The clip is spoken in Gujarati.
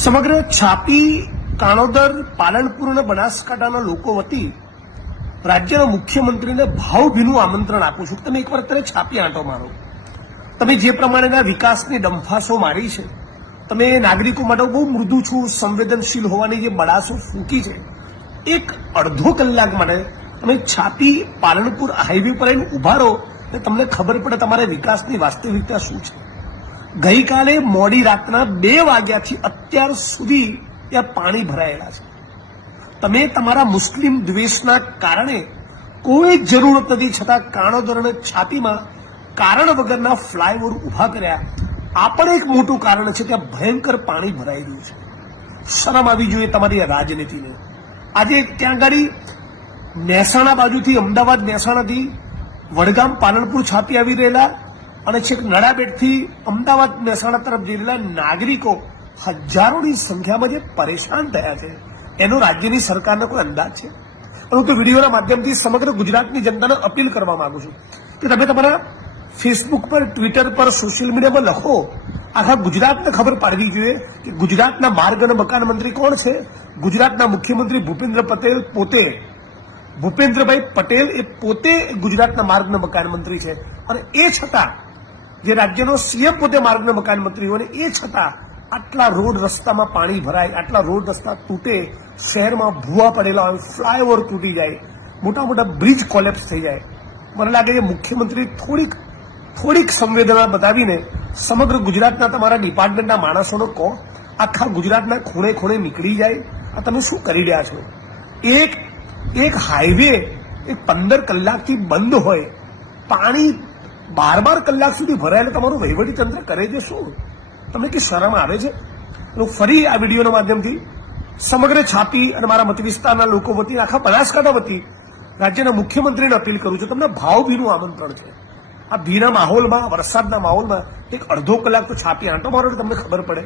સમગ્ર છાપી કાણોદર પાલનપુર અને બનાસકાંઠાના લોકો વતી રાજ્યના મુખ્યમંત્રીને ભાવભીનું આમંત્રણ આપું છું. તમે એકવાર અત્યારે છાપી આંટો મારો. તમે જે પ્રમાણેના વિકાસની ડંફાસો મારી છે, તમે નાગરિકો માટે બહુ મૃદુ છું, સંવેદનશીલ હોવાની જે બડાસો ફૂંકી છે, એક અડધો કલાક માટે તમે છાપી પાલનપુર હાઈવે પર આવીને ઉભા રહો એટલે તમને ખબર પડે તમારે વિકાસની વાસ્તવિકતા શું છે. ગઈકાલે મોડી રાતના 2 વાગ્યાથી અત્યાર સુધી ત્યાં પાણી ભરાયેલા છે. તમે તમારા મુસ્લિમ દ્વેષના કારણે કોઈ જરૂરત નથી છતાં કાણોદર અને છાપીમાં કારણ વગરના ફ્લાયઓવર ઊભા કર્યા. આ પણ એક મોટું કારણ છે. ત્યાં ભયંકર પાણી ભરાઈ રહ્યું છે. શરમ આવી જોઈએ તમારી રાજનીતિને. આજે ત્યાં ગાડી મહેસાણા બાજુથી, અમદાવાદ મહેસાણાથી વડગામ પાલનપુર છાપી આવી રહેલા અને છેક નડાબેટથી અમદાવાદ મહેસાણા તરફ જઈ રહેલા નાગરિકો હજારોની સંખ્યામાં જે પરેશાન થયા છે એનો રાજ્યની સરકારને કોઈ અંદાજ છે? હું તો વિડીયોના માધ્યમથી સમગ્ર ગુજરાતની જનતાને અપીલ કરવા માંગુ છું કે તમે તમારા ફેસબુક પર, ટ્વિટર પર, સોશિયલ મીડિયામાં લખો. આખા ગુજરાતને ખબર પાડવી જોઈએ કે ગુજરાતના માર્ગ અને મકાન મંત્રી કોણ છે. ગુજરાતના મુખ્યમંત્રી ભૂપેન્દ્રભાઈ પટેલ એ પોતે ગુજરાતના માર્ગ અને મકાન મંત્રી છે. અને એ છતાં જે રાજ્યનો સીએમ પોતે માર્ગ અને મકાન મંત્રી હોય, એ છતાં આટલા રોડ રસ્તામાં પાણી ભરાય, આટલા રોડ રસ્તા તૂટે, શહેરમાં ભૂવા પડેલા હોય, ફ્લાયઓવર તૂટી જાય, મોટા મોટા બ્રિજ કોલેપ્સ થઈ જાય. મને લાગે છે મુખ્યમંત્રી થોડીક સંવેદના બતાવીને સમગ્ર ગુજરાતના તમારા ડિપાર્ટમેન્ટના માણસોનો કહો, આખા ગુજરાતના ખૂણે ખૂણે નીકળી જાય. આ તમે શું કરી રહ્યા છો? એક હાઈવે 15 કલાકથી બંધ હોય, પાણી 12 કલાક સુધી ભરાયેલું, તમારું વહીવટી તંત્ર કરે છે શું? તમને કે શરમ આવે છે? હું ફરી આ વિડીયોના માધ્યમથી સમગ્ર છાપી અને મારા મત વિસ્તારના લોકો વતી, આખા બનાસકાંઠા વતી રાજ્યના મુખ્યમંત્રીને અપીલ કરું છું. તમને ભાવભીનું આમંત્રણ છે. આ ભીના માહોલમાં, વરસાદના માહોલમાં એક અડધો કલાક તો છાપી આંટો મારો, તમને ખબર પડે.